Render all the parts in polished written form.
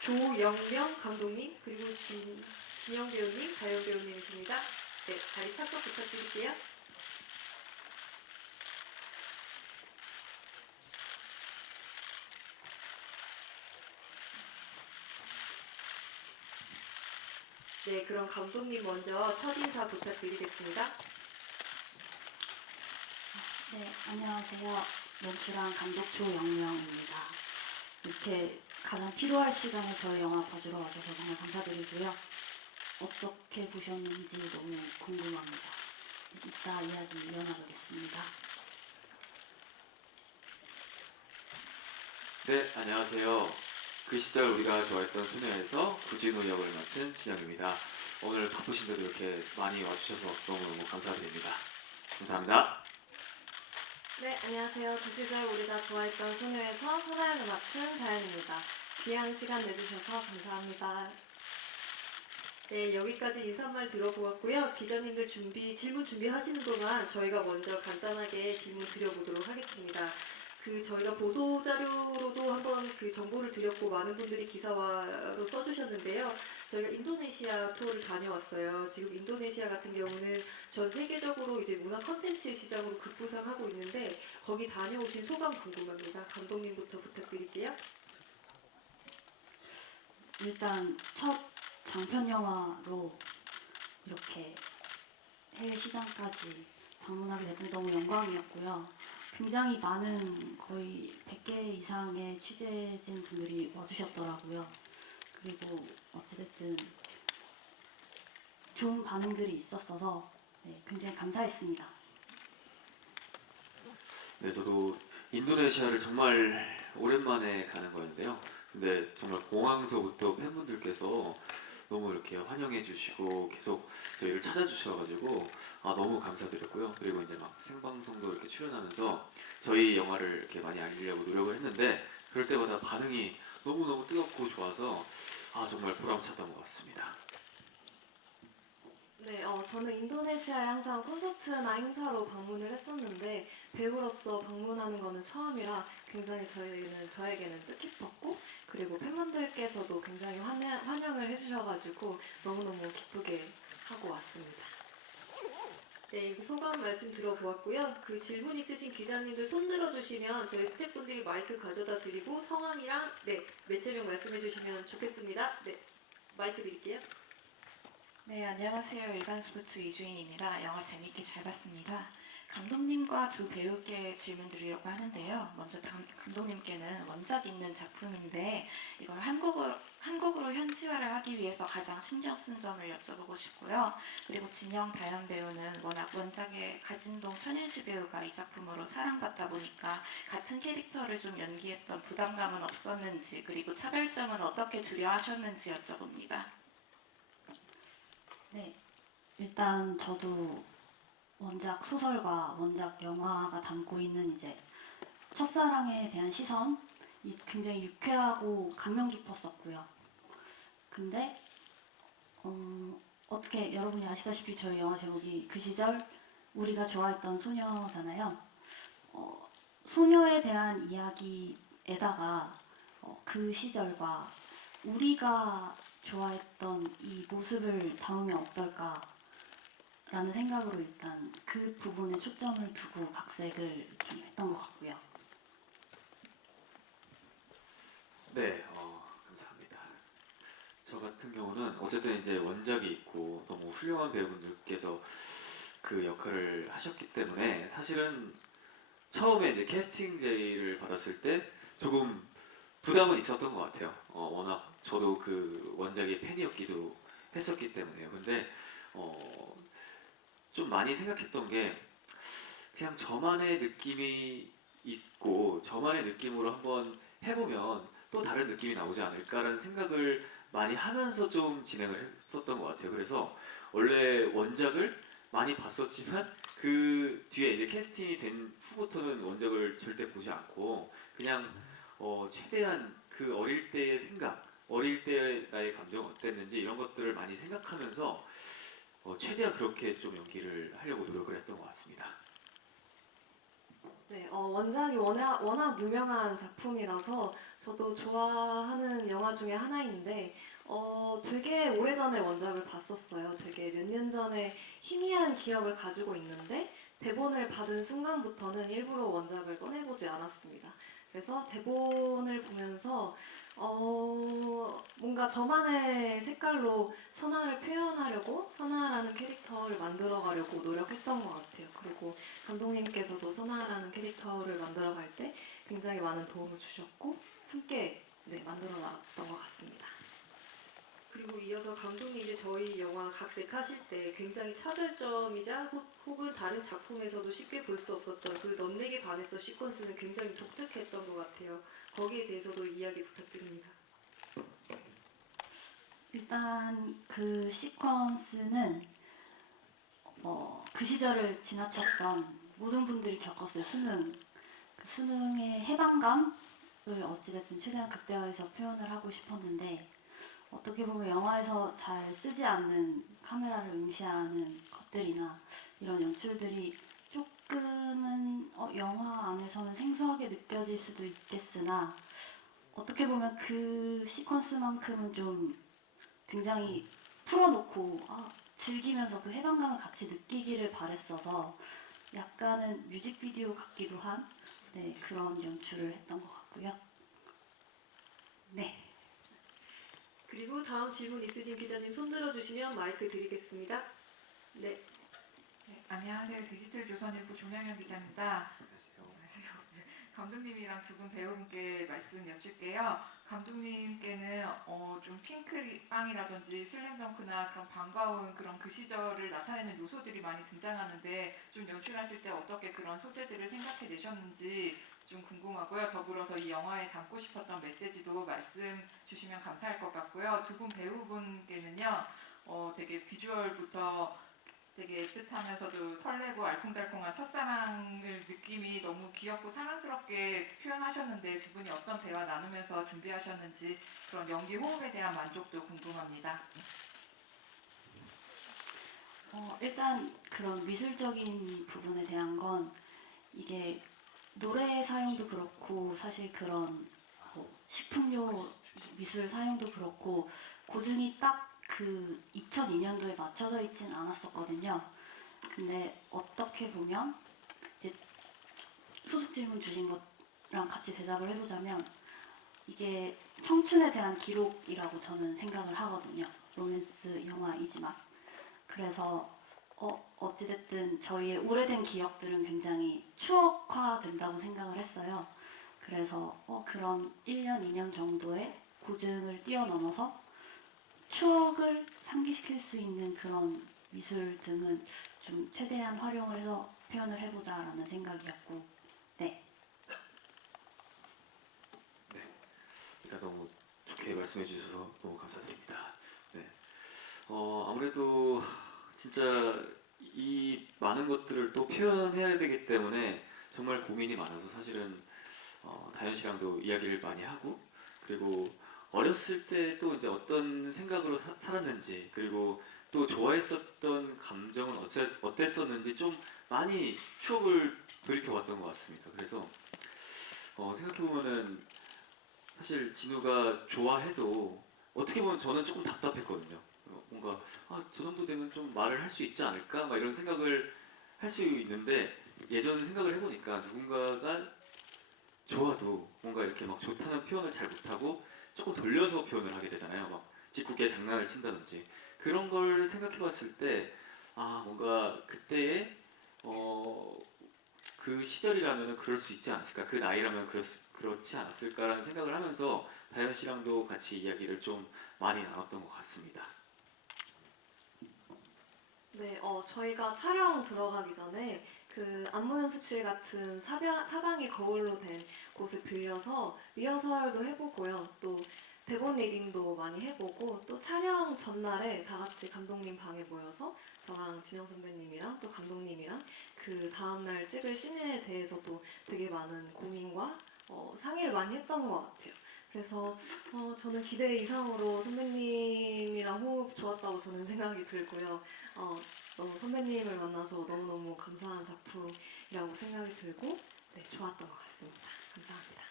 조영명 감독님, 그리고 진영 배우님, 다영 배우님이십니다. 네, 자리 착석 부탁드릴게요. 네, 그럼 감독님 먼저 첫인사 부탁드리겠습니다. 네, 안녕하세요. 연출한 감독 조영명입니다. 이렇게 가장 필요할 시간에 저희 영화 봐주러 와줘서 정말 감사드리고요. 어떻게 보셨는지 너무 궁금합니다. 이따 이야기 이어나가겠습니다. 네, 안녕하세요. 그 시절 우리가 좋아했던 소녀에서 구진호 역을 맡은 진영입니다. 오늘 바쁘신데도 이렇게 많이 와주셔서 너무너무 감사드립니다. 감사합니다. 네, 안녕하세요. 그 시절 우리가 좋아했던 소녀에서 선아연을 맡은 다현입니다. 귀한 시간 내주셔서 감사합니다. 네, 여기까지 인사말 들어보았고요. 기자님들 질문 준비하시는 동안 저희가 먼저 간단하게 질문 드려보도록 하겠습니다. 저희가 보도자료로도 한번 정보를 드렸고 많은 분들이 기사화로 써주셨는데요. 저희가 인도네시아 투어를 다녀왔어요. 지금 인도네시아 같은 경우는 전 세계적으로 이제 문화 컨텐츠 시장으로 급부상하고 있는데 거기 다녀오신 소감 궁금합니다. 감독님부터 부탁드릴게요. 일단 첫 장편 영화로 이렇게 해외 시장까지 방문하게 됐더니 너무 영광이었고요. 굉장히 많은 거의 100개 이상의 취재진 분들이 와주셨더라고요. 그리고 어찌됐든 좋은 반응들이 있었어서 굉장히 감사했습니다. 네, 저도 인도네시아를 정말 오랜만에 가는 거였는데요. 근데 정말 공항서부터 팬분들께서 너무 이렇게 환영해 주시고 계속 저희를 찾아주셔가지고 너무 감사드렸고요. 그리고 이제 막 생방송도 이렇게 출연하면서 저희 영화를 이렇게 많이 알리려고 노력을 했는데 그럴 때마다 반응이 너무너무 뜨겁고 좋아서 정말 보람찼던 것 같습니다. 네, 저는 인도네시아에 항상 콘서트나 행사로 방문을 했었는데 배우로서 방문하는 거는 처음이라 굉장히 저에게는 뜻깊었고 그리고 팬분들께서도 굉장히 환영을 해주셔가지고 너무너무 기쁘게 하고 왔습니다. 네, 소감 말씀 들어보았고요. 질문 있으신 기자님들 손 들어주시면 저희 스태프분들이 마이크 가져다 드리고 성함이랑 매체명 말씀해 주시면 좋겠습니다. 네, 마이크 드릴게요. 네, 안녕하세요. 일간스포츠 이주인입니다. 영화 재밌게 잘 봤습니다. 감독님과 두 배우께 질문 드리려고 하는데요. 먼저 감독님께는 원작 있는 작품인데 이걸 한국으로 현지화를 하기 위해서 가장 신경 쓴 점을 여쭤보고 싶고요. 그리고 진영, 다현 배우는 워낙 원작의 가진동 천연시 배우가 이 작품으로 사랑받다 보니까 같은 캐릭터를 좀 연기했던 부담감은 없었는지 그리고 차별점은 어떻게 두려워하셨는지 여쭤봅니다. 네, 일단 저도 원작 소설과 원작 영화가 담고 있는 이제 첫사랑에 대한 시선이 굉장히 유쾌하고 감명 깊었었고요. 근데 어떻게 여러분이 아시다시피 저희 영화 제목이 그 시절 우리가 좋아했던 소녀잖아요. 소녀에 대한 이야기에다가 그 시절과 우리가 좋아했던 이 모습을 담으면 어떨까 라는 생각으로 일단 그 부분에 초점을 두고 각색을 좀 했던 것 같고요. 네, 감사합니다. 저 같은 경우는 어쨌든 이제 원작이 있고 너무 훌륭한 배우분들께서 그 역할을 하셨기 때문에 사실은 처음에 이제 캐스팅 제의를 받았을 때 조금 부담은 있었던 것 같아요. 워낙 저도 그 원작의 팬이었기도 했었기 때문에요. 근데 좀 많이 생각했던 게 그냥 저만의 느낌이 있고 저만의 느낌으로 한번 해보면 또 다른 느낌이 나오지 않을까라는 생각을 많이 하면서 좀 진행을 했었던 것 같아요. 그래서 원래 원작을 많이 봤었지만 그 뒤에 이제 캐스팅이 된 후부터는 원작을 절대 보지 않고 그냥 최대한 그 어릴 때의 생각, 어릴 때 나의 감정 어땠는지 이런 것들을 많이 생각하면서 최대한 그렇게 좀 연기를 하려고 노력을 했던 것 같습니다. 네, 원작이 워낙 유명한 작품이라서 저도 좋아하는 영화 중에 하나인데 되게 오래전에 원작을 봤었어요. 되게 몇 년 전에 희미한 기억을 가지고 있는데 대본을 받은 순간부터는 일부러 원작을 꺼내보지 않았습니다. 그래서 대본을 보면서 뭔가 저만의 색깔로 선아를 표현하려고 선아라는 캐릭터를 만들어가려고 노력했던 것 같아요. 그리고 감독님께서도 선아라는 캐릭터를 만들어갈 때 굉장히 많은 도움을 주셨고 함께 만들어 나갔던 것 같습니다. 그리고 이어서 감독님이 저희 영화 각색하실 때 굉장히 차별점이자 혹은 다른 작품에서도 쉽게 볼 수 없었던 그 넌 내게 반했어 시퀀스는 굉장히 독특했던 것 같아요. 거기에 대해서도 이야기 부탁드립니다. 일단 그 시퀀스는 그 시절을 지나쳤던 모든 분들이 겪었을 수능, 그 수능의 해방감을 어찌됐든 최대한 극대화해서 표현을 하고 싶었는데 어떻게 보면 영화에서 잘 쓰지 않는 카메라를 응시하는 것들이나 이런 연출들이 조금은 영화 안에서는 생소하게 느껴질 수도 있겠으나 어떻게 보면 그 시퀀스만큼은 좀 굉장히 풀어놓고 즐기면서 그 해방감을 같이 느끼기를 바랬어서 약간은 뮤직비디오 같기도 한 그런 연출을 했던 것 같고요. 네. 그리고 다음 질문 있으신 기자님 손 들어주시면 마이크 드리겠습니다. 네. 네, 안녕하세요. 디지털 조선일보 조명현 기자입니다. 안녕하세요. 안녕하세요. 네, 감독님이랑 두 분 배우분께 말씀 여쭐게요. 감독님께는 좀 핑크빵이라든지 슬램덩크나 그런 반가운 그런 그 시절을 나타내는 요소들이 많이 등장하는데 좀 연출하실 때 어떻게 그런 소재들을 생각해 내셨는지 좀 궁금하고요. 더불어서 이 영화에 담고 싶었던 메시지도 말씀 주시면 감사할 것 같고요. 두 분 배우분께는요. 되게 비주얼부터 되게 애틋하면서도 설레고 알콩달콩한 첫사랑을 느낌이 너무 귀엽고 사랑스럽게 표현하셨는데 두 분이 어떤 대화 나누면서 준비하셨는지 그런 연기 호흡에 대한 만족도 궁금합니다. 일단 그런 미술적인 부분에 대한 건 이게 노래 사용도 그렇고 사실 그런 식품료 미술 사용도 그렇고 고증이 딱 그 2002년도에 맞춰져 있진 않았었거든요. 근데 어떻게 보면 이제 후속 질문 주신 것랑 같이 대답을 해보자면 이게 청춘에 대한 기록이라고 저는 생각을 하거든요. 로맨스 영화이지만. 그래서 어찌됐든 저희의 오래된 기억들은 굉장히 추억화된다고 생각을 했어요. 그래서 그런 1년, 2년 정도의 고증을 뛰어넘어서 추억을 상기시킬 수 있는 그런 미술 등은 좀 최대한 활용을 해서 표현을 해보자라는 생각이었고, 네. 일단 너무 좋게 말씀해 주셔서 너무 감사드립니다. 네. 아무래도 진짜 이 많은 것들을 또 표현해야 되기 때문에 정말 고민이 많아서 사실은 다현 씨랑도 이야기를 많이 하고 그리고 어렸을 때 또 이제 어떤 생각으로 살았는지 그리고 또 좋아했었던 감정은 어땠었는지 좀 많이 추억을 돌이켜봤던 것 같습니다. 그래서 생각해보면은 사실 진우가 좋아해도 어떻게 보면 저는 조금 답답했거든요. 뭔가 저 정도 되면 좀 말을 할 수 있지 않을까? 막 이런 생각을 할 수 있는데 예전 생각을 해보니까 누군가가 좋아도 뭔가 이렇게 막 좋다는 표현을 잘 못하고 조금 돌려서 표현을 하게 되잖아요. 막 짓궂게 장난을 친다든지 그런 걸 생각해봤을 때 뭔가 그때의 그 시절이라면 그럴 수 있지 않았을까? 그 나이라면 그렇지 않았을까라는 생각을 하면서 다현 씨랑도 같이 이야기를 좀 많이 나눴던 것 같습니다. 네, 저희가 촬영 들어가기 전에 그 안무 연습실 같은 사방이 거울로 된 곳을 빌려서 리허설도 해보고요. 또 대본 리딩도 많이 해보고 또 촬영 전날에 다 같이 감독님 방에 모여서 저랑 진영 선배님이랑 또 감독님이랑 그 다음날 찍을 씬에 대해서도 되게 많은 고민과 상의를 많이 했던 것 같아요. 그래서 저는 기대 이상으로 선배님이랑 호흡 좋았다고 저는 생각이 들고요. 너무 선배님을 만나서 너무너무 감사한 작품이라고 생각이 들고 네, 좋았던 것 같습니다. 감사합니다.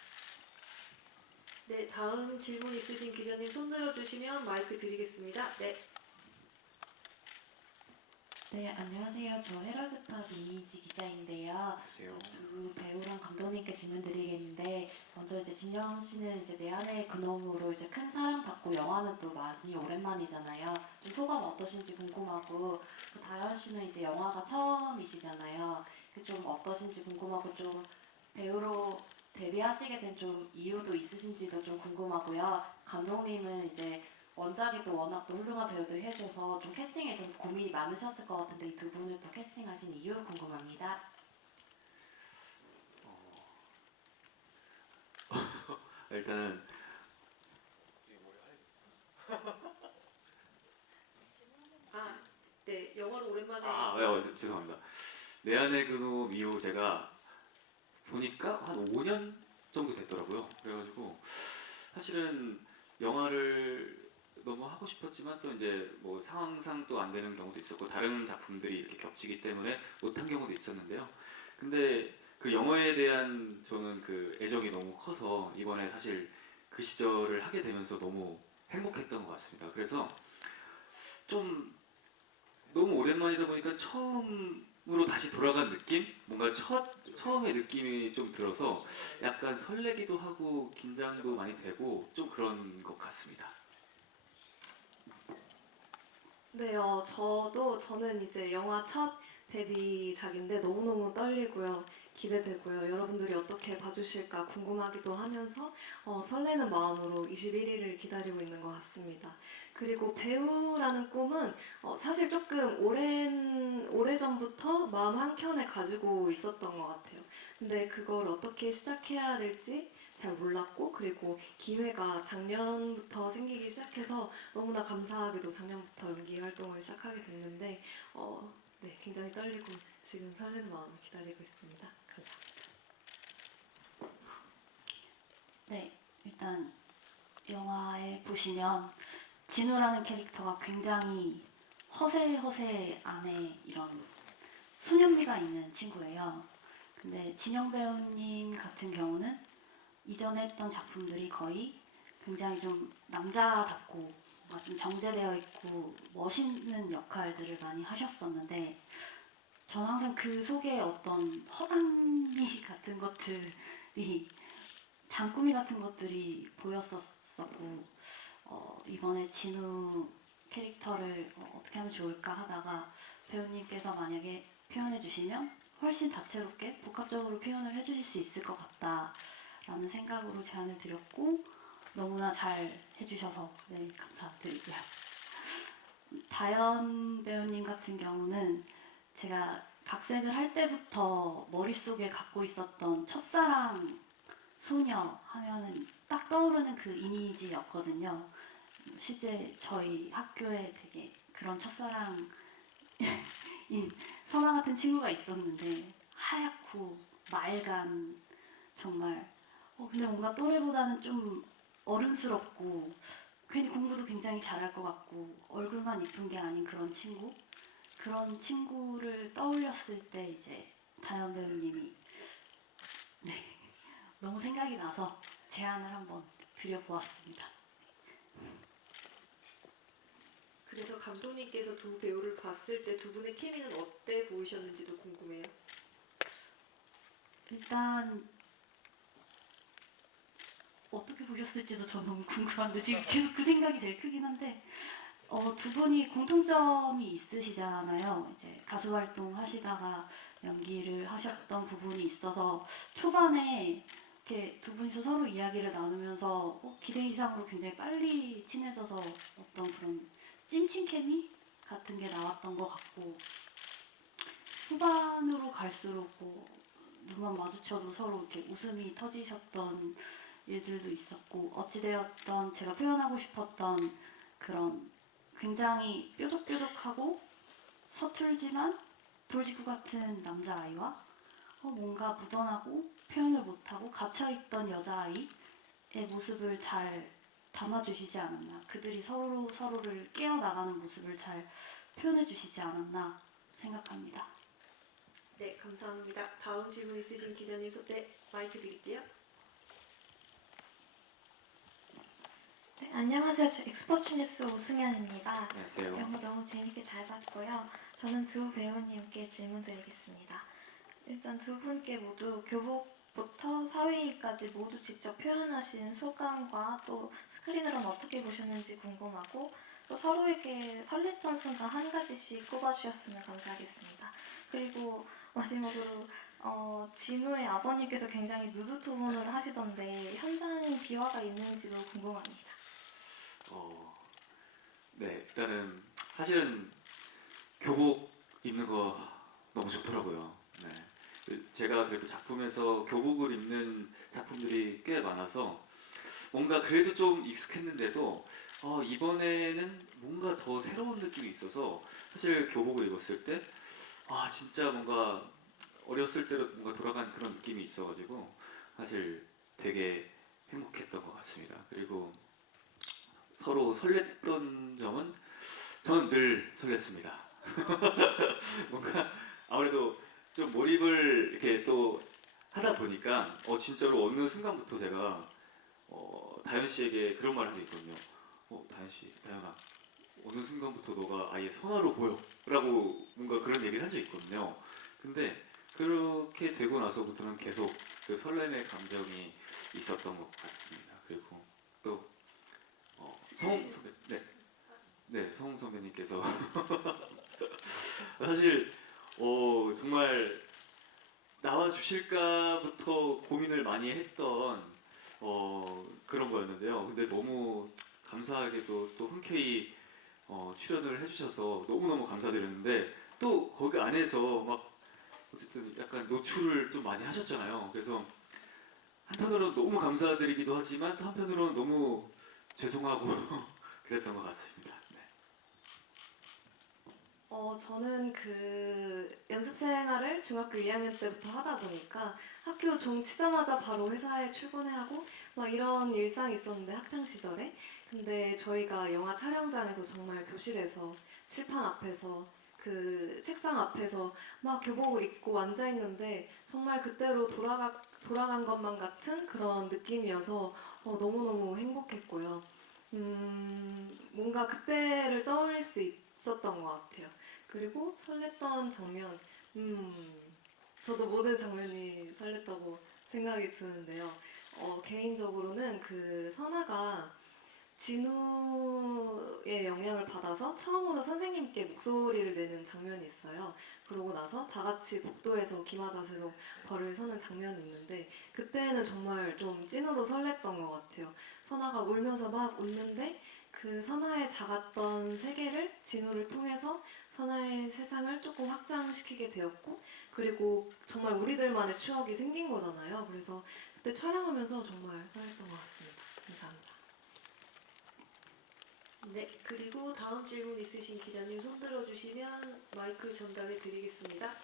네, 다음 질문 있으신 기자님 손 들어주시면 마이크 드리겠습니다. 네, 네, 안녕하세요. 저 헤라드팝 이미지 기자인데요. 안녕하세요. 두 배우랑 감독님께 질문 드리겠는데, 먼저 이제 진영 씨는 이제 내 안의 그놈으로 이제 큰 사랑받고 영화는 또 많이 오랜만이잖아요. 좀 소감 어떠신지 궁금하고, 또 다현 씨는 이제 영화가 처음이시잖아요. 그 좀 어떠신지 궁금하고, 좀 배우로 데뷔하시게 된 좀 이유도 있으신지도 좀 궁금하고요. 감독님은 이제 원작이 또 워낙 또 훌륭한 배우들 해줘서 좀 캐스팅에 있어서 고민이 많으셨을 것 같은데 이 두 분을 또 캐스팅하신 이유 궁금합니다. 일단은 네, 영화를 오랜만에 죄송합니다. 내 안의 그놈 이후 제가 보니까 한 5년 정도 됐더라고요. 그래가지고 사실은 영화를 너무 하고 싶었지만 또 이제 뭐 상황상 또 안 되는 경우도 있었고 다른 작품들이 이렇게 겹치기 때문에 못한 경우도 있었는데요. 근데 그 영화에 대한 저는 그 애정이 너무 커서 이번에 사실 그 시절을 하게 되면서 너무 행복했던 것 같습니다. 그래서 좀 너무 오랜만이다 보니까 처음으로 다시 돌아간 느낌? 뭔가 처음의 느낌이 좀 들어서 약간 설레기도 하고 긴장도 많이 되고 좀 그런 것 같습니다. 네, 저는 이제 영화 첫 데뷔작인데 너무너무 떨리고요. 기대되고요. 여러분들이 어떻게 봐주실까 궁금하기도 하면서 설레는 마음으로 21일을 기다리고 있는 것 같습니다. 그리고 배우라는 꿈은 사실 조금 오래전부터 마음 한켠에 가지고 있었던 것 같아요. 근데 그걸 어떻게 시작해야 될지 잘 몰랐고, 그리고 기회가 작년부터 생기기 시작해서 너무나 감사하게도 작년부터 연기 활동을 시작하게 됐는데 네, 굉장히 떨리고 지금 설레는 마음을 기다리고 있습니다. 감사합니다. 네, 일단 영화에 보시면 진우라는 캐릭터가 굉장히 허세 안에 이런 소년미가 있는 친구예요. 근데 진영 배우님 같은 경우는 이전에 했던 작품들이 거의 굉장히 좀 남자답고 뭔가 좀 정제되어 있고 멋있는 역할들을 많이 하셨었는데 저는 항상 그 속에 어떤 허당미 같은 것들이 장꾸미 같은 것들이 보였었고 이번에 진우 캐릭터를 어떻게 하면 좋을까 하다가 배우님께서 만약에 표현해 주시면 훨씬 다채롭게 복합적으로 표현을 해주실 수 있을 것 같다라는 생각으로 제안을 드렸고 너무나 잘 해주셔서 네, 감사드리고요. 다현 배우님 같은 경우는 제가 각색을 할 때부터 머릿속에 갖고 있었던 첫사랑 소녀 하면은 딱 떠오르는 그 이미지였거든요. 실제 저희 학교에 되게 그런 첫사랑인 선아 같은 친구가 있었는데 하얗고 맑은 정말 근데 뭔가 또래보다는 좀 어른스럽고 괜히 공부도 굉장히 잘할 것 같고 얼굴만 이쁜 게 아닌 그런 친구를 떠올렸을 때 이제 다현 배우님이 네, 너무 생각이 나서 제안을 한번 드려보았습니다. 그래서 감독님께서 두 배우를 봤을 때 두 분의 케미는 어때 보이셨는지도 궁금해요. 일단 어떻게 보셨을지도 저 너무 궁금한데 지금 계속 그 생각이 제일 크긴 한데 두 분이 공통점이 있으시잖아요. 이제 가수 활동 하시다가 연기를 하셨던 부분이 있어서 초반에 이렇게 두 분이서 서로 이야기를 나누면서 기대 이상으로 굉장히 빨리 친해져서 어떤 그런 찐친 케미 같은 게 나왔던 것 같고 후반으로 갈수록 눈만 마주쳐도 서로 이렇게 웃음이 터지셨던 일들도 있었고 어찌되었던 제가 표현하고 싶었던 그런 굉장히 뾰족뾰족하고 서툴지만 돌직구 같은 남자아이와 뭔가 묻어나고 표현을 못하고 갇혀있던 여자아이의 모습을 잘 담아주시지 않았나 그들이 서로를 깨어나가는 모습을 잘 표현해주시지 않았나 생각합니다. 네, 감사합니다. 다음 질문 있으신 기자님 네, 마이크 드릴게요. 네, 안녕하세요. 저 엑스포츠 뉴스 오승현입니다. 안녕하세요. 영어 너무 재밌게 잘 봤고요. 저는 두 배우님께 질문 드리겠습니다. 일단 두 분께 모두 교복부터 사회인까지 모두 직접 표현하신 소감과 또 스크린으로는 어떻게 보셨는지 궁금하고 또 서로에게 설렜던 순간 한 가지씩 꼽아주셨으면 감사하겠습니다. 그리고 마지막으로 진우의 아버님께서 굉장히 누드 토론을 하시던데 현장 비화가 있는지도 궁금합니다. 네, 일단은 사실은 교복 입는 거 너무 좋더라고요. 네. 제가 그래도 작품에서 교복을 입는 작품들이 꽤 많아서 뭔가 그래도 좀 익숙했는데도 이번에는 뭔가 더 새로운 느낌이 있어서 사실 교복을 입었을 때 진짜 뭔가 어렸을 때로 뭔가 돌아간 그런 느낌이 있어가지고 사실 되게 행복했던 것 같습니다. 그리고 서로 설렜던 점은 저는 늘 설렜습니다. 뭔가 아무래도 좀 몰입을 이렇게 또 하다 보니까 진짜로 어느 순간부터 제가 다현 씨에게 그런 말을 한 게 있거든요. 다현 씨, 다현아, 어느 순간부터 너가 아예 선화로 보여라고 뭔가 그런 얘기를 한 적이 있거든요. 근데 그렇게 되고 나서부터는 계속 그 설렘의 감정이 있었던 것 같습니다. 그리고 또 성웅 선배, 네, 성웅 선배님께서 사실 정말 나와 주실까부터 고민을 많이 했던 그런 거였는데요. 근데 너무 감사하게도 또 흔쾌히 출연을 해주셔서 너무너무 감사드렸는데 또 거기 안에서 막 어쨌든 약간 노출을 좀 많이 하셨잖아요. 그래서 한편으로는 너무 감사드리기도 하지만 또 한편으로는 너무 죄송하고 그랬던 것 같습니다. 네. 저는 그 연습 생활을 중학교 2학년 때부터 하다 보니까 학교 종 치자마자 바로 회사에 출근해야 하고 막 이런 일상이 있었는데 학창 시절에 근데 저희가 영화 촬영장에서 정말 교실에서 칠판 앞에서 그 책상 앞에서 막 교복을 입고 앉아 있는데 정말 그때로 돌아간 것만 같은 그런 느낌이어서 너무너무 행복했고요. 뭔가 그때를 떠올릴 수 있었던 것 같아요. 그리고 설렜던 장면, 저도 모든 장면이 설렜다고 생각이 드는데요. 개인적으로는 그 선아가 진우의 영향을 받아서 처음으로 선생님께 목소리를 내는 장면이 있어요. 그러고 나서 다 같이 복도에서 기마자세로 벌을 서는 장면이 있는데 그때는 정말 좀 찐으로 설렜던 것 같아요. 선아가 울면서 막 웃는데 그 선아의 작았던 세계를 진우를 통해서 선아의 세상을 조금 확장시키게 되었고 그리고 정말 우리들만의 추억이 생긴 거잖아요. 그래서 그때 촬영하면서 정말 설렜던 것 같습니다. 감사합니다. 네, 그리고 다음 질문 있으신 기자님 손 들어주시면 마이크 전달해 드리겠습니다.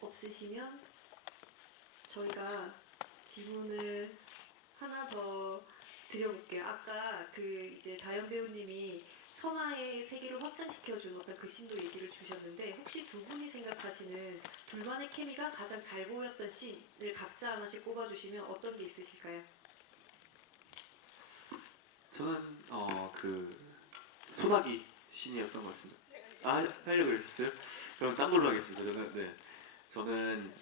없으시면 저희가 질문을 하나 더 드려볼게요. 아까 그 이제 다현 배우님이 선아의 세계를 확장시켜준 어떤 그 씬도 얘기를 주셨는데 혹시 두 분이 생각하시는 둘만의 케미가 가장 잘 보였던 씬을 각자 하나씩 꼽아주시면 어떤 게 있으실까요? 저는 그 소나기 신이었던 것 같습니다. 하려고 그랬어요? 그럼 딴 걸로 하겠습니다. 저는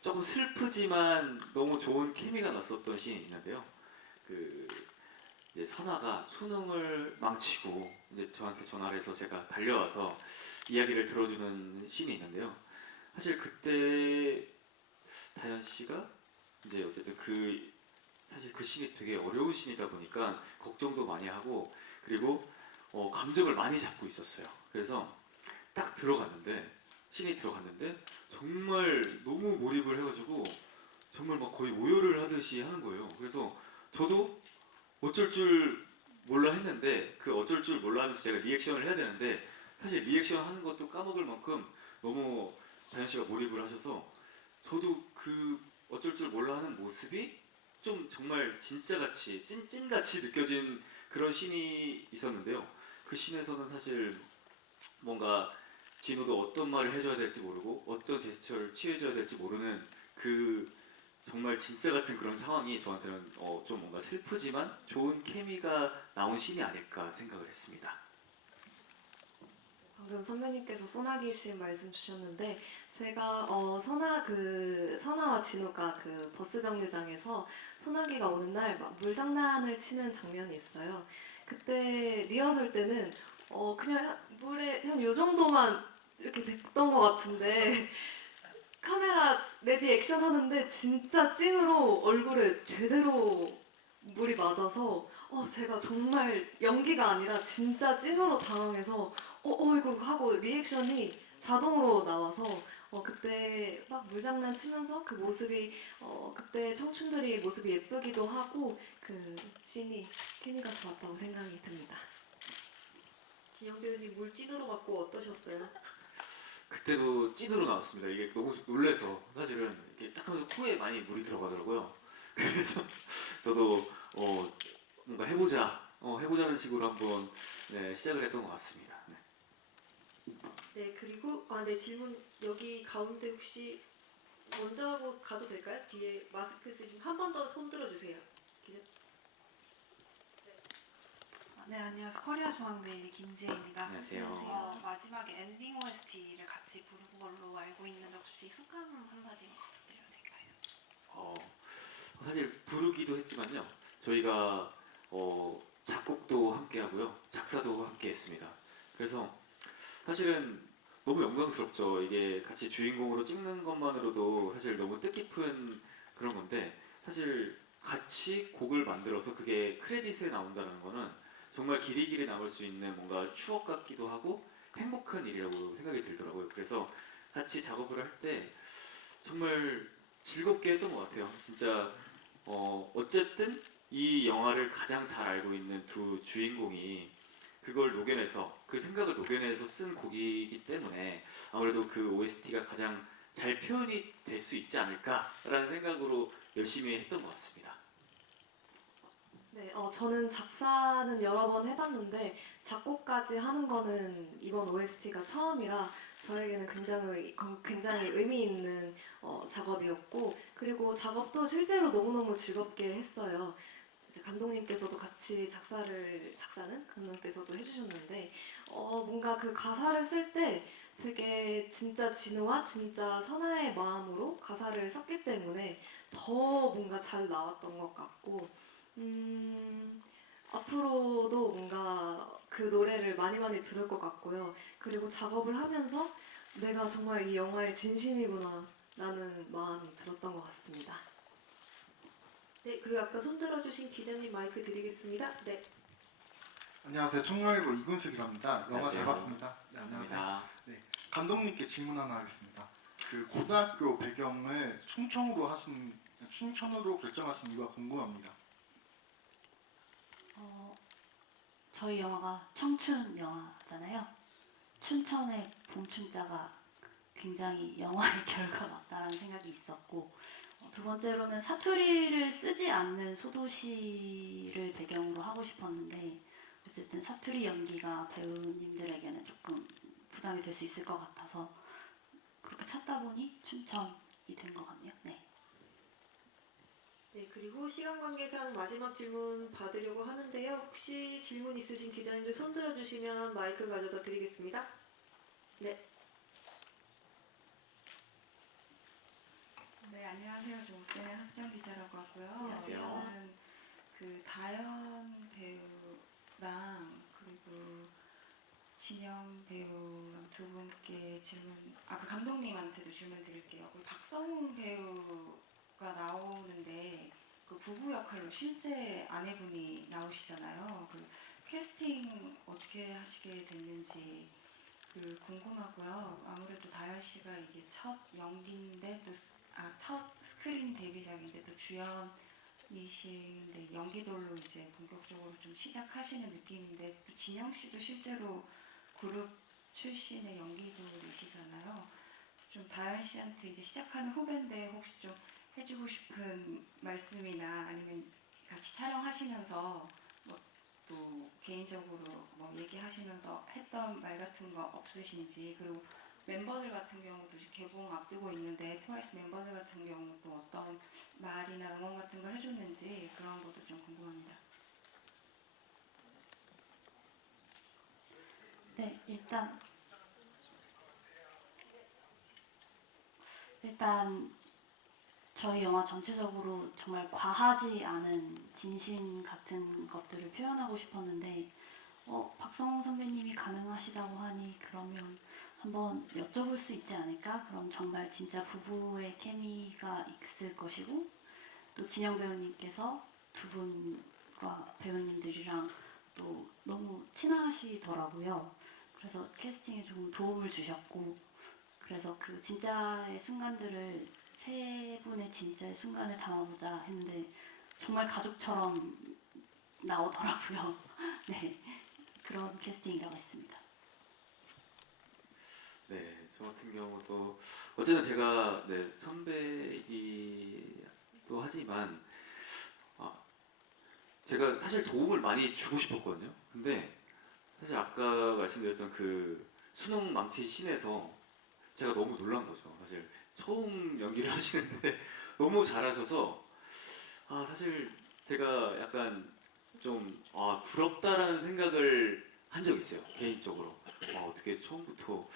조금 슬프지만 너무 좋은 케미가 났었던 씬이 있는데요. 그 이제 선아가 수능을 망치고 이제 저한테 전화를 해서 제가 달려와서 이야기를 들어주는 씬이 있는데요. 사실 그때 다현 씨가 이제 어쨌든 사실 그 씬이 되게 어려운 씬이다 보니까 걱정도 많이 하고 그리고 감정을 많이 잡고 있었어요. 그래서 딱 씬이 들어갔는데 정말 너무 몰입을 해가지고 정말 막 거의 오열을 하듯이 하는 거예요. 그래서 저도 어쩔 줄 몰라 했는데 그 어쩔 줄 몰라 하면서 제가 리액션을 해야 되는데 사실 리액션 하는 것도 까먹을 만큼 너무 다현 씨가 몰입을 하셔서 저도 그 어쩔 줄 몰라 하는 모습이 좀 정말 진짜같이 찐같이 느껴진 그런 씬이 있었는데요. 그 씬에서는 사실 뭔가 진호도 어떤 말을 해줘야 될지 모르고 어떤 제스처를 취해줘야 될지 모르는 그 정말 진짜 같은 그런 상황이 저한테는 좀 뭔가 슬프지만 좋은 케미가 나온 씬이 아닐까 생각을 했습니다. 방금 선배님께서 소나기 씨 말씀 주셨는데 제가 선아와 진호가 그 버스 정류장에서 소나기가 오는 날 막 물장난을 치는 장면이 있어요. 그때 리허설 때는 그냥 물에 한 요 정도만 이렇게 됐던 것 같은데 카메라 레디 액션 하는데 진짜 찐으로 얼굴에 제대로 물이 맞아서 제가 정말 연기가 아니라 진짜 찐으로 당황해서 이거 하고 리액션이 자동으로 나와서 그때 막 물장난 치면서 그 모습이 그때 청춘들이 모습이 예쁘기도 하고 그 씬이 케미가 좋았다고 생각이 듭니다. 진영 배우님 물 찐으로 맞고 어떠셨어요? 그때도 찐으로 나왔습니다. 이게 너무 놀라서 사실은 이렇게 딱 하면서 코에 많이 물이 들어가더라고요. 그래서 저도 뭔가 해보자는 식으로 한번 시작을 했던 것 같습니다. 네. 네, 그리고 네, 질문 여기 가운데 혹시 먼저 하고 가도 될까요? 뒤에 마스크 쓰시면 한 번 더 손 들어주세요. 기자. 네, 안녕하세요. 코리아 중앙데일리 김지혜입니다. 안녕하세요. 마지막에 엔딩 OST를 같이 부른 걸로 알고 있는데 혹시 소감 한마디만 부탁드려도 될까요? 사실 부르기도 했지만요. 저희가 작곡도 함께 하고요. 작사도 함께 했습니다. 그래서 사실은 너무 영광스럽죠. 이게 같이 주인공으로 찍는 것만으로도 사실 너무 뜻깊은 그런 건데 사실 같이 곡을 만들어서 그게 크레딧에 나온다는 거는 정말 길이길이 남을 수 있는 뭔가 추억 같기도 하고 행복한 일이라고 생각이 들더라고요. 그래서 같이 작업을 할 때 정말 즐겁게 했던 것 같아요. 진짜 어쨌든 이 영화를 가장 잘 알고 있는 두 주인공이 그걸 녹여내서 그 생각을 녹여내서 쓴 곡이기 때문에 아무래도 그 OST가 가장 잘 표현이 될 수 있지 않을까라는 생각으로 열심히 했던 것 같습니다. 네, 저는 작사는 여러 번 해봤는데 작곡까지 하는 거는 이번 OST가 처음이라 저에게는 굉장히 의미 있는 작업이었고 그리고 작업도 실제로 너무너무 즐겁게 했어요. 이제 감독님께서도 같이 작사는 감독님께서도 해주셨는데 뭔가 그 가사를 쓸 때 되게 진짜 진우와 진짜 선아의 마음으로 가사를 썼기 때문에 더 뭔가 잘 나왔던 것 같고 앞으로도 뭔가 그 노래를 많이 들을 것 같고요. 그리고 작업을 하면서 내가 정말 이 영화에 진심이구나 라는 마음이 들었던 것 같습니다. 네, 그리고 아까 손 들어주신 기자님 마이크 드리겠습니다. 네. 안녕하세요. 청라일보 이근숙이랍니다. 영화 잘 안녕하세요. 봤습니다. 네, 안녕하세요. 감사합니다. 감독님께 질문 하나 하겠습니다. 그 고등학교 배경을 춘천으로 결정하신 이유가 궁금합니다. 저희 영화가 청춘 영화잖아요. 춘천의 봄춘자가 굉장히 영화의 결과 같다라는 생각이 있었고 두 번째로는 사투리를 쓰지 않는 소도시를 배경으로 하고 싶었는데 어쨌든 사투리 연기가 배우님들에게는 조금 부담이 될 수 있을 것 같아서 그렇게 찾다 보니 춘천이 된 것 같네요. 네. 네, 그리고 시간 관계상 마지막 질문 받으려고 하는데요. 혹시 질문 있으신 기자님들 손 들어주시면 마이크 가져다 드리겠습니다. 네. 네, 안녕하세요. 조쌤의 하수정 기자라고 하고요. 안녕하세요. 저는 그 다현 배우랑 그리고 진영 배우랑 두 분께 그 감독님한테도 질문 드릴게요. 그 박성웅 배우가 나오는데 그 부부 역할로 실제 아내분이 나오시잖아요. 그 캐스팅 어떻게 하시게 됐는지 궁금하고요. 아무래도 다현 씨가 이게 첫 연기인데 첫 스크린 데뷔작인데 또 주연이신데 연기돌로 이제 본격적으로 좀 시작하시는 느낌인데 또 진영 씨도 실제로 그룹 출신의 연기돌이시잖아요. 좀 다현 씨한테 이제 시작하는 후배인데 혹시 좀 해주고 싶은 말씀이나 아니면 같이 촬영하시면서 뭐 또 개인적으로 뭐 얘기하시면서 했던 말 같은 거 없으신지, 그리고 멤버들 같은 경우도 지금 개봉 앞두고 있는데 트와이스 멤버들 같은 경우 또 어떤 말이나 응원 같은 거 해줬는지 그런 것도 좀 궁금합니다. 네, 일단 저희 영화 전체적으로 정말 과하지 않은 진심 같은 것들을 표현하고 싶었는데 박성호 선배님이 가능하시다고 하니 그러면 한번 여쭤볼 수 있지 않을까? 그럼 정말 진짜 부부의 케미가 있을 것이고 또 진영 배우님께서 두 분과 배우님들이랑 또 너무 친하시더라고요. 그래서 캐스팅에 좀 도움을 주셨고 그래서 그 진짜의 순간들을 세 분의 진짜의 순간을 담아보자 했는데 정말 가족처럼 나오더라고요. 네, 그런 캐스팅이라고 했습니다. 네, 저 같은 경우도 어쨌든 제가 네, 선배이기도 하지만 제가 사실 도움을 많이 주고 싶었거든요. 근데 사실 아까 말씀드렸던 그 수능 망치 씬에서 제가 너무 놀란 거죠. 사실 처음 연기를 하시는데 너무 잘하셔서 사실 제가 약간 좀 부럽다라는 생각을 한 적이 있어요. 개인적으로 어떻게 처음부터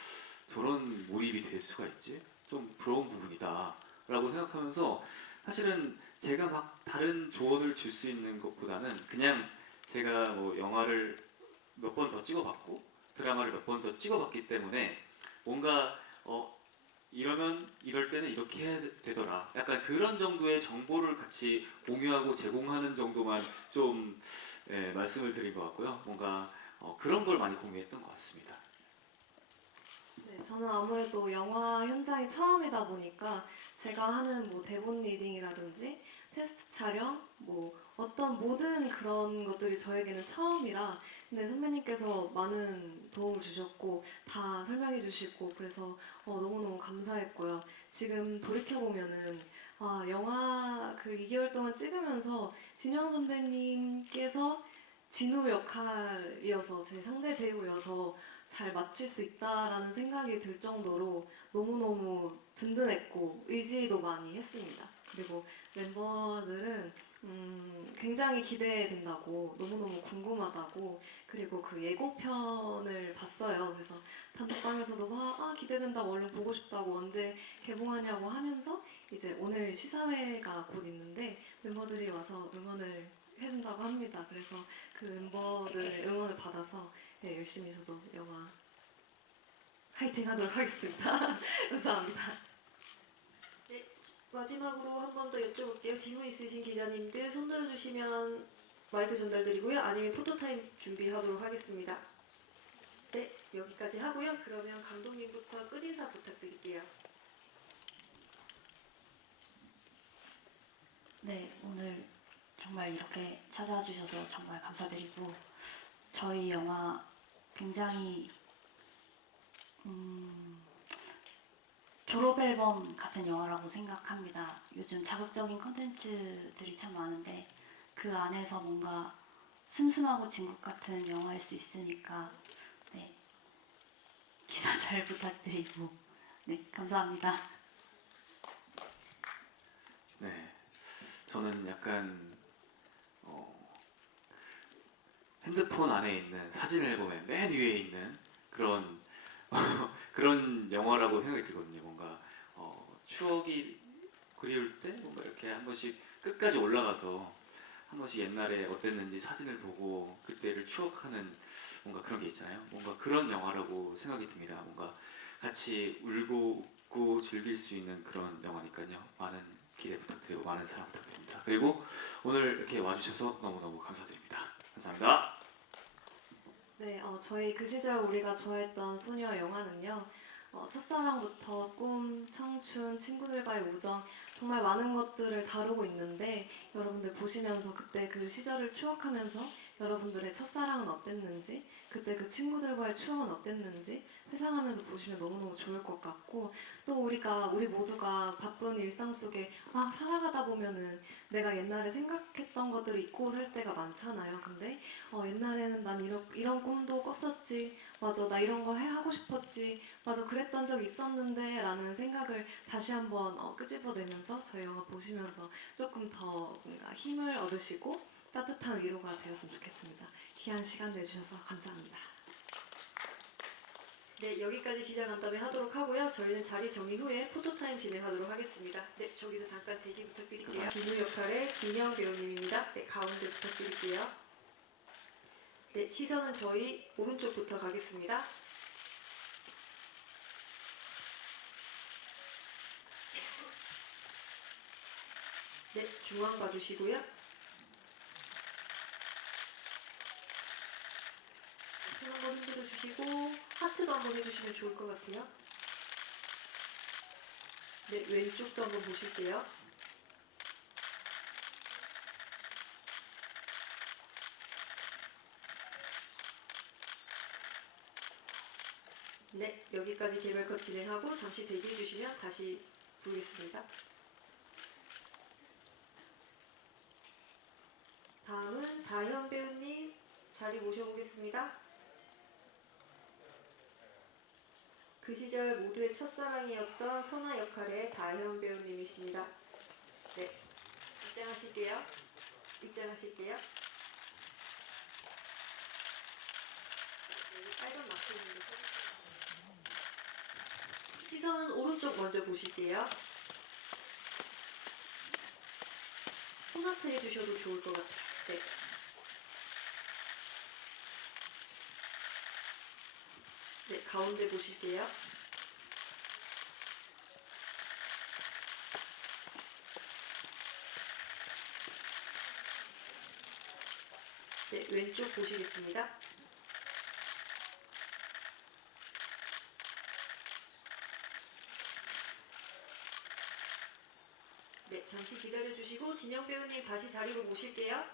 저런 몰입이 될 수가 있지? 좀 부러운 부분이다 라고 생각하면서 사실은 제가 막 다른 조언을 줄 수 있는 것보다는 그냥 제가 뭐 영화를 몇 번 더 찍어봤고 드라마를 몇 번 더 찍어봤기 때문에 뭔가 이러면 이럴 때는 이렇게 해야 되더라. 약간 그런 정도의 정보를 같이 공유하고 제공하는 정도만 좀 말씀을 드린 것 같고요. 뭔가 그런 걸 많이 공유했던 것 같습니다. 네, 저는 아무래도 영화 현장이 처음이다 보니까 제가 하는 뭐 대본 리딩이라든지 테스트 촬영, 뭐 어떤 모든 그런 것들이 저에게는 처음이라 근데 선배님께서 많은 도움을 주셨고 다 설명해 주시고 그래서 너무너무 감사했고요. 지금 돌이켜보면은 영화 그 2개월 동안 찍으면서 진영 선배님께서 진우 역할이어서 제 상대 배우여서 잘 맞출 수 있다라는 생각이 들 정도로 너무너무 든든했고 의지도 많이 했습니다. 그리고 멤버들은 굉장히 기대된다고 너무너무 궁금하다고 그리고 그 예고편을 봤어요. 그래서 단톡방에서도 막 기대된다고 얼른 보고 싶다고 언제 개봉하냐고 하면서 이제 오늘 시사회가 곧 있는데 멤버들이 와서 응원을 해준다고 합니다. 그래서 그 멤버들의 응원을 받아서 열심히 저도 영화 화이팅 하도록 하겠습니다. 감사합니다. 마지막으로 한 번 더 여쭤볼게요. 질문 있으신 기자님들 손 들어주시면 마이크 전달드리고요. 아니면 포토타임 준비하도록 하겠습니다. 네, 여기까지 하고요. 그러면 감독님부터 끝인사 부탁드릴게요. 네, 오늘 정말 이렇게 찾아와 주셔서 정말 감사드리고 저희 영화 굉장히 졸업 앨범 같은 영화라고 생각합니다. 요즘 자극적인 컨텐츠들이 참 많은데 그 안에서 뭔가 슴슴하고 진국 같은 영화일 수 있으니까 네, 기사 잘 부탁드리고 네, 감사합니다. 네, 저는 약간 핸드폰 안에 있는 사진 앨범의 맨 위에 있는 그런 그런 영화라고 생각이 들거든요. 뭔가 추억이 그리울 때 뭔가 이렇게 한 번씩 끝까지 올라가서 한 번씩 옛날에 어땠는지 사진을 보고 그때를 추억하는 뭔가 그런 게 있잖아요. 뭔가 그런 영화라고 생각이 듭니다. 뭔가 같이 울고 웃고 즐길 수 있는 그런 영화니까요. 많은 기대 부탁드리고 많은 사랑 부탁드립니다. 그리고 오늘 이렇게 와주셔서 너무너무 감사드립니다. 감사합니다. 네, 저희 그 시절 우리가 좋아했던 소녀 영화는요. 첫사랑부터 꿈, 청춘, 친구들과의 우정 정말 많은 것들을 다루고 있는데 여러분들 보시면서 그때 그 시절을 추억하면서 여러분들의 첫사랑은 어땠는지, 그때 그 친구들과의 추억은 어땠는지 회상하면서 보시면 너무너무 좋을 것 같고, 또 우리 모두가 바쁜 일상 속에 막 살아가다 보면은 내가 옛날에 생각했던 것들을 잊고 살 때가 많잖아요. 근데 옛날에는 난 이런 꿈도 꿨었지, 맞아 나 이런 거 하고 싶었지, 맞아 그랬던 적 있었는데 라는 생각을 다시 한번 끄집어내면서 저희 영화 보시면서 조금 더 뭔가 힘을 얻으시고 따뜻한 위로가 되었으면 좋겠습니다. 귀한 시간 내주셔서 감사합니다. 네, 여기까지 기자간담회 하도록 하고요. 저희는 자리 정리 후에 포토타임 진행하도록 하겠습니다. 네, 저기서 잠깐 대기 부탁드릴게요. 진우 역할의 진영 배우님입니다. 네, 가운데 부탁드릴게요. 네, 시선은 저희 오른쪽부터 가겠습니다. 네, 중앙 봐주시고요. 손 한번 흔들어 주시고 하트도 한번 해주시면 좋을 것 같아요. 네, 왼쪽도 한번 보실게요. 네, 여기까지 개별 컷 진행하고 잠시 대기해 주시면 다시 부르겠습니다. 다음은 다현 배우님 자리 모셔보겠습니다. 그 시절 모두의 첫사랑이었던 선아 역할의 다현 배우님이십니다. 네, 입장하실게요. 입장하실게요. 여기 빨간 마크 있는데 시선은 오른쪽 먼저 보실게요. 손아트 해주셔도 좋을 것 같아요. 네. 네, 가운데 보실게요. 네, 왼쪽 보시겠습니다. 네, 잠시 기다려주시고 진영 배우님 다시 자리로 모실게요.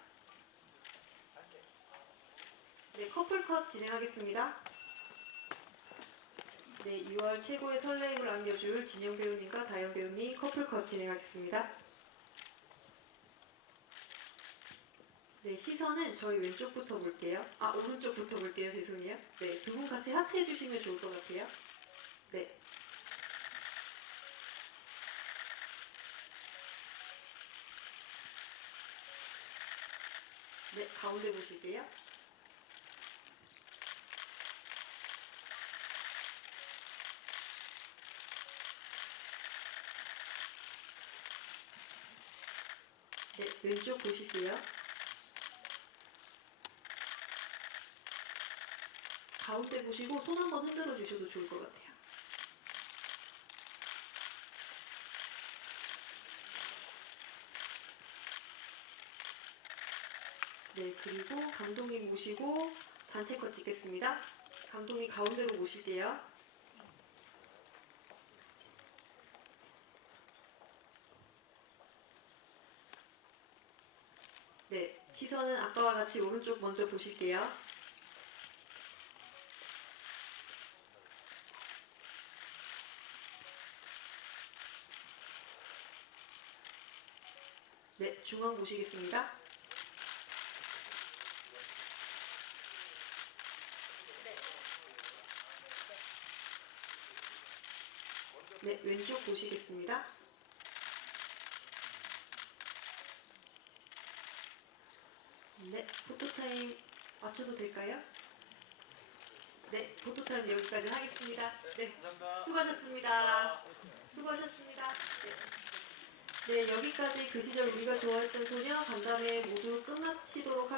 네, 커플컷 진행하겠습니다. 네, 2월 최고의 설레임을 안겨줄 진영 배우님과 다현 배우님 커플컷 진행하겠습니다. 네, 시선은 저희 왼쪽부터 볼게요. 아, 오른쪽부터 볼게요. 죄송해요. 네, 두 분 같이 하트 해주시면 좋을 것 같아요. 네. 네, 가운데 보실게요. 네, 왼쪽 보실게요. 가운데 보시고 손 한번 흔들어 주셔도 좋을 것 같아요. 네, 그리고 감독님 모시고 단체컷 찍겠습니다. 감독님 가운데로 모실게요. 네, 시선은 아까와 같이 오른쪽 먼저 보실게요. 네, 중앙 보시겠습니다. 네, 왼쪽 보시겠습니다. 네, 포토타임 맞춰도 될까요? 네, 포토타임 여기까지 하겠습니다. 네, 수고하셨습니다. 수고하셨습니다. 네, 여기까지 그 시절 우리가 좋아했던 소녀 간담회 모두 끝마치도록 하겠습니다.